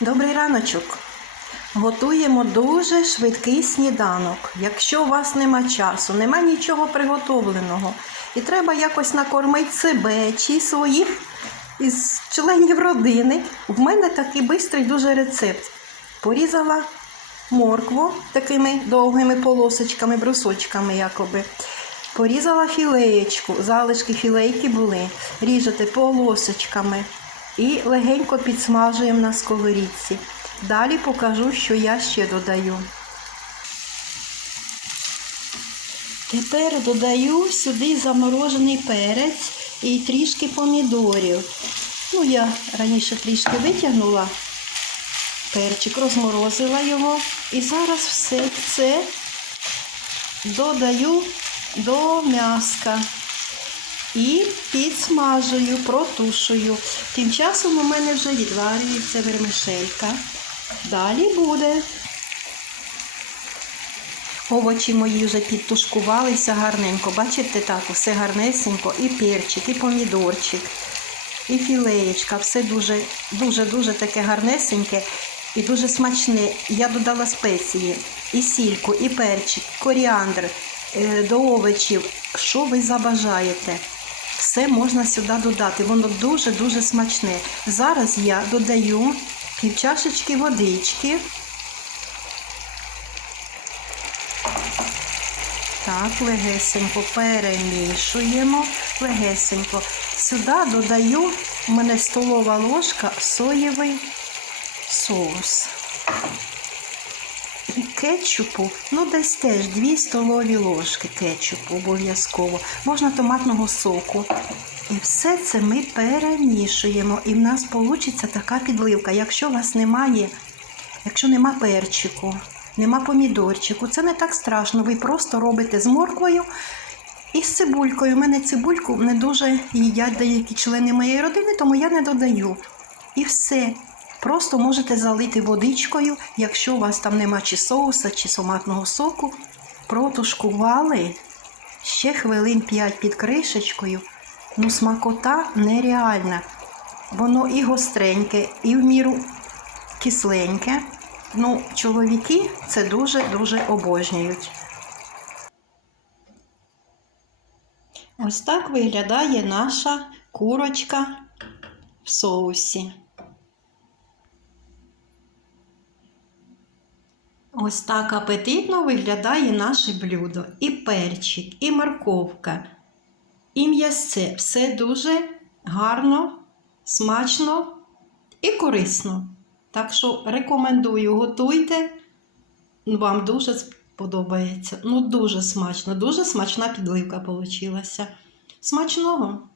Добрий раночок. Готуємо дуже швидкий сніданок. Якщо у вас нема часу, нема нічого приготовленого, і треба якось накормити себе чи своїх із членів родини. В мене такий бистрий дуже рецепт. Порізала моркву такими довгими полосочками, брусочками, якоби. Порізала філеєчку, залишки філейки були. Ріжете полосочками і легенько підсмажуємо на сковорідці. Далі покажу, що я ще додаю. Тепер додаю сюди заморожений перець і трішки помідорів. Ну, я раніше трішки витягнула перчик, розморозила його. І зараз все це додаю до м'яска і підсмажую, протушую. Тим часом у мене вже відварюється вермишелька. Далі буде. Овочі мої вже підтушкувалися гарненько. Бачите, так, усе гарнесенько, і перчик, і помідорчик, і філеєчка. Все дуже, дуже, дуже таке гарнесеньке і дуже смачне. Я додала спеції, і сільку, і перчик, коріандр е, до овочів. Що ви забажаєте? Все можна сюди додати. Воно дуже-дуже смачне. Зараз я додаю півчашечки водички. Так, легесенько перемішуємо. Легесенько. Сюди додаю, у мене столова ложка соєвий соус. Кетчупу, ну десь теж 2 столові ложки кетчупу обов'язково. Можна томатного соку. І все це ми перемішуємо. І в нас вийде така підливка. Якщо у вас немає, якщо нема перчику, нема помідорчику, це не так страшно. Ви просто робите з морквою і з цибулькою. У мене цибульку не дуже їдять деякі члени моєї родини, тому я не додаю. І все. Просто можете залити водичкою, якщо у вас там нема чи соуса, чи томатного соку. Протушкували ще хвилин 5 під кришечкою. Ну, смакота нереальна. Воно і гостреньке, і в міру кисленьке. Ну, чоловіки це дуже-дуже обожнюють. Ось так виглядає наша курочка в соусі. Ось так апетитно виглядає наше блюдо. І перчик, і морковка, і м'ясце. Все дуже гарно, смачно і корисно. Так що рекомендую, готуйте. Вам дуже сподобається. Ну, дуже смачно, дуже смачна підливка вийшла. Смачного!